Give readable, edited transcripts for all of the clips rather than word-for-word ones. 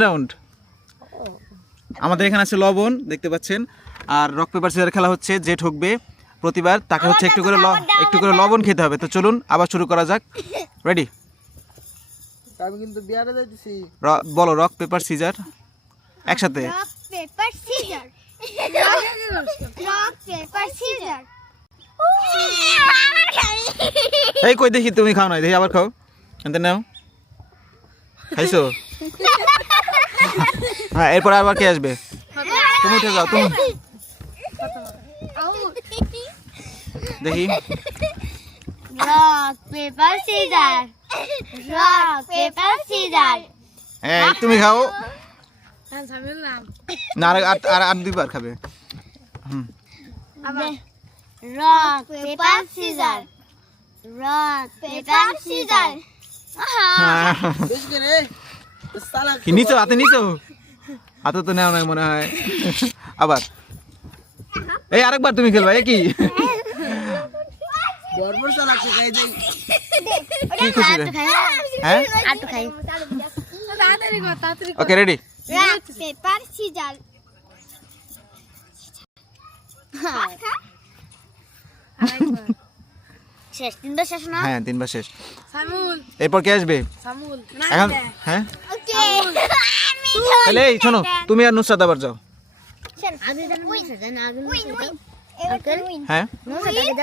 Round আমাদের এখানে আছে লবণ দেখতে পাচ্ছেন আর রক পেপার সিজার খেলা হচ্ছে যে ঠকবে প্রতিবার তাকে হচ্ছে একটু করে লবণ খেতে হবে তো চলুন আবার শুরু করা যাক রেডি আমি কিন্তু বিয়ারে যাইতেছি বলো রক পেপার সিজার একসাথে rock paper scissor rock paper caesar এই কই দেখি তুমি খাও না দেখি আবার খাও এনতে নাও খাইছো হ্যাঁ এরপর আবার কে আসবে তুমি উঠে যাও তুমি দেখি rock paper scissor rock paper caesar এই তুমি খাও হ্যাঁ সামিল নাম না আর দুইবার খাবে rock paper scissor rock paper caesar বেশ করে সালা কি নিচো হাতে হাতে তো নেও নাই মনে হয় আবার এই আরেকবার তুমি খেলবা কি বড় সালা খাই যাই কি খুশি রে হ্যাঁ আটু খাই তাড়াতাড়ি কর তাড়াতাড়ি ওকে রেডি রক পেপার সিজার শেষ তিনটা শেষ না হ্যাঁ তিনবার শেষ সামুল এরপর কে আসবে সামুল এখন হ্যাঁ ওকে আমি তাহলে এই শোনো তুমি আর নুসরাত আবার যাও আগে জানো না আগে উইন এবার উইন হ্যাঁ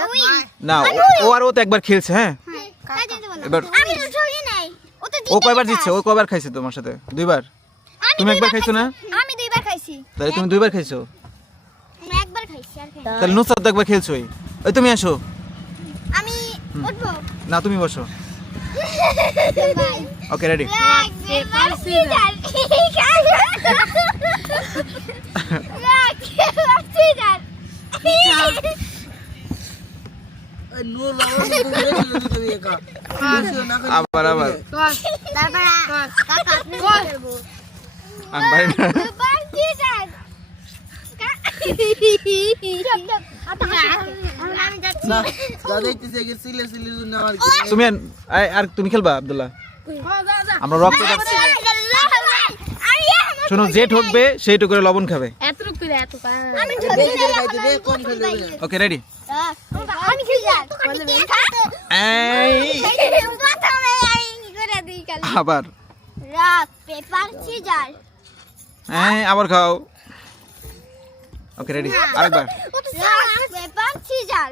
উইন না ও আর ও তো একবার খেলছে হ্যাঁ এবার আমি তো ঠকি নাই ও তো ও কয়বার জিতছে ও কয়বার খাইছে তোমার সাথে দুইবার তুমি একবার খাইছো না আমি দুইবার খাইছি তাহলে তুমি দুইবার খাইছো আমি একবার খাইছি আর খাই তাহলে নুসরাত তো একবার খেলছোই ওই তুমি আসো আমি উঠবো না তুমি বসো bye okay ready rock paper scissor rock paper scissor Noor বাবা তুমি একা আবার কর তারপর কাকা আপনি করবো আমি পারি না পেপার সিজার আমি যাচ্ছি না যা দেখতেছি একে সিলে জন্য আমার তুমি আর তুমি খেলবা আব্দুল্লাহ যা যা আমরা রক পেপার শোনো যে ঠকবে সেইটুকু করে লবণ খাবে এতটুকু করে এত পা আমি বেশি করে খাইতে দে কম খেলবে না ওকে রেডি আমি খেলি এই আবার রক পেপার সিজার হ্যাঁ আবার খাও ওকে রেডি আরেকবার রক পেপার সিজার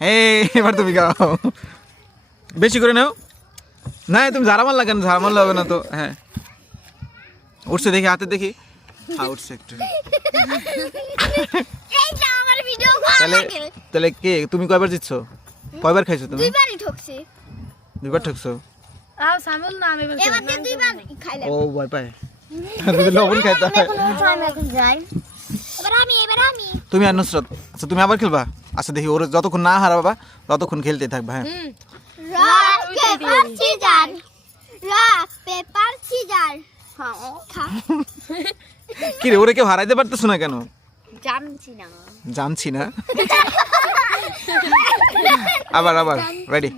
এই এবার তুমি খাও বেশি করে নাও না তুমি ঝাড়া মারলা কেন ঝাড়া মারলে হবে না তো হ্যাঁ উঠছে দেখি হাতে দেখি হ্যাঁ উঠছে একটু এইটা আমার ভিডিও তাহলে তাহলে কে তুমি কয়বার জিতছো কয়বার খাইছো তুমি দুইবারই ঠকছি দুইবার ঠকছো আও সামুল নাম এবার এবার তো দুইবার খাইলাম ও ভয় পায় যদি লবণ খাইতে হয় আমি এখন যাই এবার আমি তুমি আর নুসরাত আচ্ছা তুমি আবার খেলবা আচ্ছা দেখি ওর যতক্ষণ না হারাবা ততক্ষণ খেলতে থাকবা হ্যাঁ rock paper scissor rock paper caesar হ্যাঁ খা কি রে ওরে কেউ হারাইতে পারতেছ না কেন জানছি না জানছি না আবার রেডি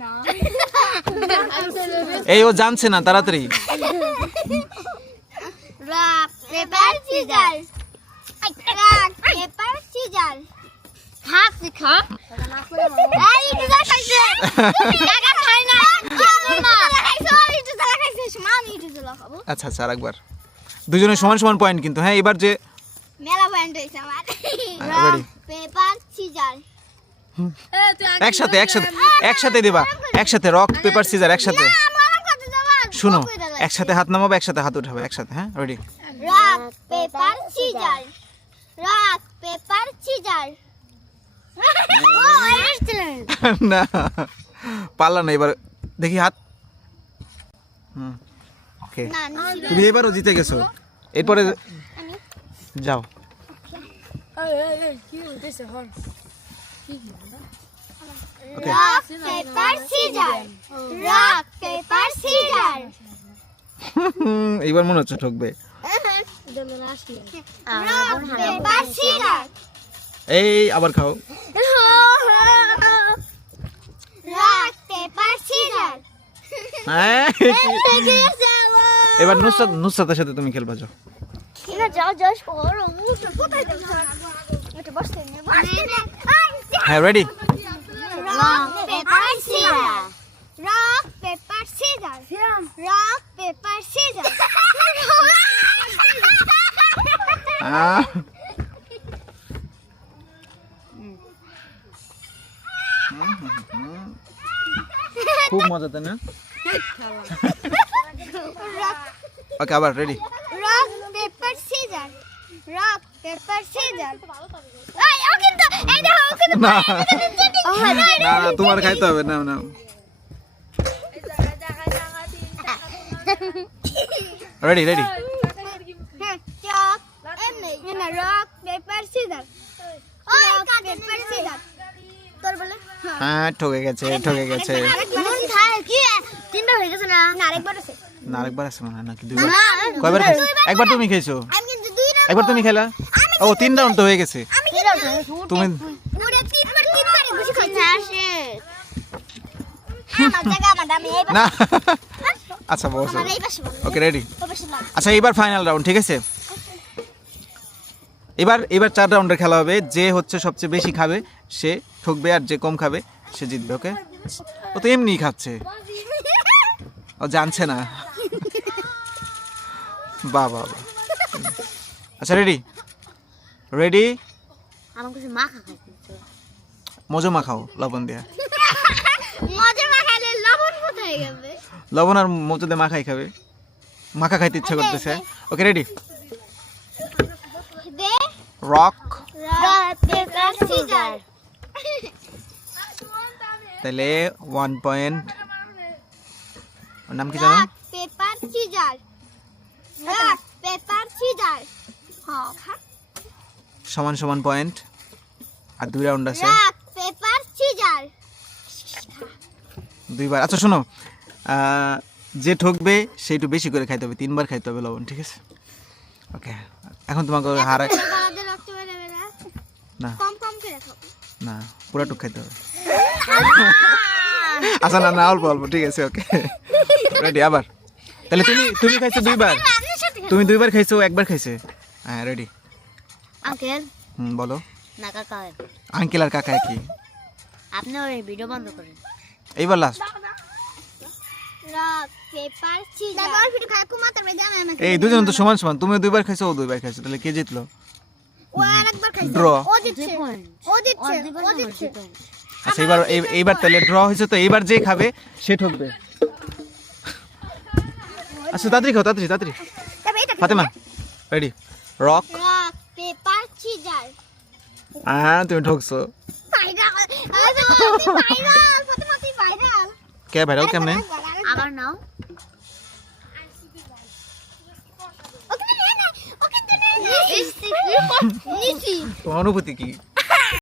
এই ও জানছে না তাড়াতাড়ি rock paper scissor rock paper caesar হাত খা এই একটু যা খাইছে টাকা খাই না না খাইছো একটু যা খাইছে আমি একটু যা খাবো আচ্ছা আচ্ছা আরেকবার দুজনের সমান সমান পয়েন্ট কিন্তু হ্যাঁ এবার যে মেলা পয়েন্ট হইছে আমার ready? রক পেপার সিজার এ তুই আগে একসাথে একসাথে দেবা একসাথে রক পেপার সিজার একসাথে আমার কথা যাবা শুনো একসাথে হাত নামাবে একসাথে হাত উঠাবে একসাথে হ্যাঁ ready rock paper scissor rock paper scissor ও এক্সেলেন্ট না পারলা না এবার দেখি হাত ওকে না তুমি এবারও জিতে গেছো এরপরে যাও এই কি হইতেছে হন okay rock paper scissor rock paper scissor এইবার মনে হচ্ছে ঠকবে রক পেপার সিজার এই আবার খাও রক পেপার সিজার হ্যাঁ লেগে গেছে আমার এবার নুসরাতের সাথে তুমি খেলবা যাও। না যাও যাও ওর মুখ কোথায় দেব এটা বসতে নে হ্যাঁ ready rock paper scissor rock paper scissor rock paper caesar খুব মজা তাই না? ওকে আবার ready rock paper scissor rock paper caesar এই ও কিন্তু এই দেখো ও কিন্তু না না না তোমার খাইতে হবে না না রেডি রেডি রক এমনি না রক পেপার সিজার ওই পেপার সিজার তোর বলে হ্যাঁ ঠকে গেছে মন থাকে কি তিনটা হয়ে গেছে না আরেকবার আছে না আরেকবার আছে মনে হয় নাকি দুইবার কয়বার খাইছো একবার তুমি খাইছো আমি কিন্তু দুই রাউন্ড একবার তুমি খেলা ও 3 রাউন্ড তো হয়ে গেছে আমি কি রাউন্ড তুমি পুরো তিনবার ঘুষি খাইছে আসে আমার জায়গা আমার দামি এই না আচ্ছা বসো আমার এই পাশে বল ওকে রেডি ও পাশে না আচ্ছা এবার ফাইনাল রাউন্ড ঠিক আছে এবার 4 রাউন্ডের খেলা হবে যে হচ্ছে সবচেয়ে বেশি খাবে সে ঠকবে আর যে কম খাবে সে জিতবে ওকে ও তো এমনিই খাচ্ছে ও জানছে না বাহ বাহ বাহ। আচ্ছা রেডি রেডি আমার কাছে মাখা খাইছে মজো মাখাও লবণ দিয়ে মজা মাখালে লবণ কোথায় যাবে লবণ আর মজো দিয়ে মাখাই খাবে মাখা খাইতে ইচ্ছা করতেছে ওকে রেডি দে রক রক পেপার সিজার তাহলে 1 পয়েন্ট ওর নাম কি জানো rock paper scissor rock paper caesar হ্যাঁ সমান পয়েন্ট আর 2 রাউন্ড আছে রক পেপার সিজার দুইবার আচ্ছা শোনো যে ঠকবে সে একটু বেশি করে খাইতে হবে 3 বার খাইতে হবে লবণ ঠিক আছে ওকে এখন তোমাকে হারাই বাবাদের রক্ত বের হবে না না কম কম করে খাও না পুরো টুক খাইতে হবে আচ্ছা না না অল্প অল্প ঠিক আছে ওকে রেডি আবার তাহলে তুমি খাইছো 2 বার আপনার সাথে তুমি 2 বার খাইছো একবার খাইছে হ্যাঁ রেডি আঙ্কেল বলো না কাকা আঙ্কেল আর কাকা কি আপনি ওই ভিডিও বন্ধ করেন এইবার লাস্ট রক পেপার সিজার তারপর ভিডিও খায় কুমা তারপরে জানা আমাকে এই দুজন তো সমান তুমি 2 বার খাইছো ও 2 বার খাইছো তাহলে কে জিতলো ও আরেকবার খাইছে Draw. ও জিতছে ও জিতছে আচ্ছা এইবার তাহলে ড্র হয়েছে তো এইবার যে খাবে সে ঠকবে আচ্ছা তাড়াতাড়ি খাও তাড়াতাড়ি তবে এটা Fatema ready rock rock paper caesar হ্যাঁ তুমি ঠকছো ভাইরাল ফাতেমা তুই ভাইরাল কে ভাইরাল কেমনে আবার নাও ওকে নে না ওকে নে নিছি তোমার অনুভূতি কি